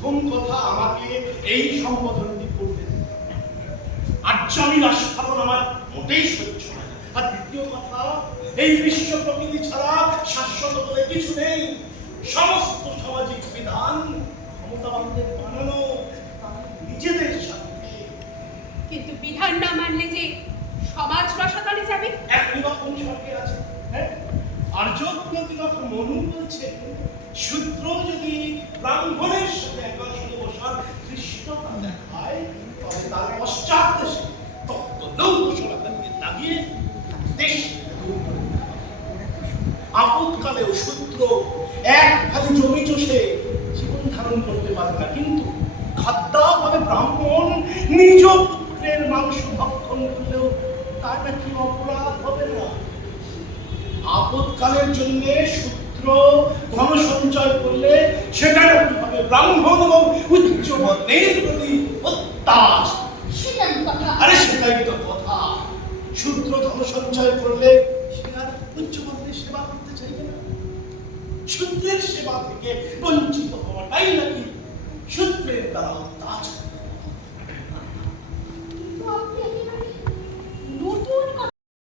প্রথম কথা আমাকে এই সম্বোধনটি করবেন আমার মোটেই সহ্য আর দ্বিতীয় কথা এই বিশ্ব প্রকৃতি ছাড়া শাশ্বত বলে কিছু নেই। সমস্ত সামাজিক বিধান ক্ষমতাবানদের বানানো নিজেদের স্বার্থে কিন্তু বিধান না মানলে যে সমাজ রসাতলে যাবে? একই রকম সরকার আছে হ্যাঁ? আর্য মনু বলছে শূদ্র যদি ব্রাহ্মণের সাথে একাশনে বসার দৃশ্যতা দেখায় তবে তার পশ্চাৎ দেশে দাবিয়ে দেশ আপদকালেও এক খালি জমি চষে জীবন ধারণ করতে পারে না কিন্তু খাদ্যাভাবে ব্রাহ্মণ নিজ পুত্রের মাংস ভক্ষণ করলেও তার নাকি অপরাধ হবে না। আপদকালের জন্য সূত্র ধন সঞ্চয় করলে ব্রাহ্মণ এবং উচ্চ বর্ণের প্রতি অত্যাচার আরে সেটাই তো কথা। সূত্র ধন সঞ্চয় করলে সে উচ্চ বর্ণের সেবা করতে চাইবে না। শূদ্রের সেবা থেকে বঞ্চিত হওয়াটাই নাকি শূদ্রের দ্বারা অত্যাচার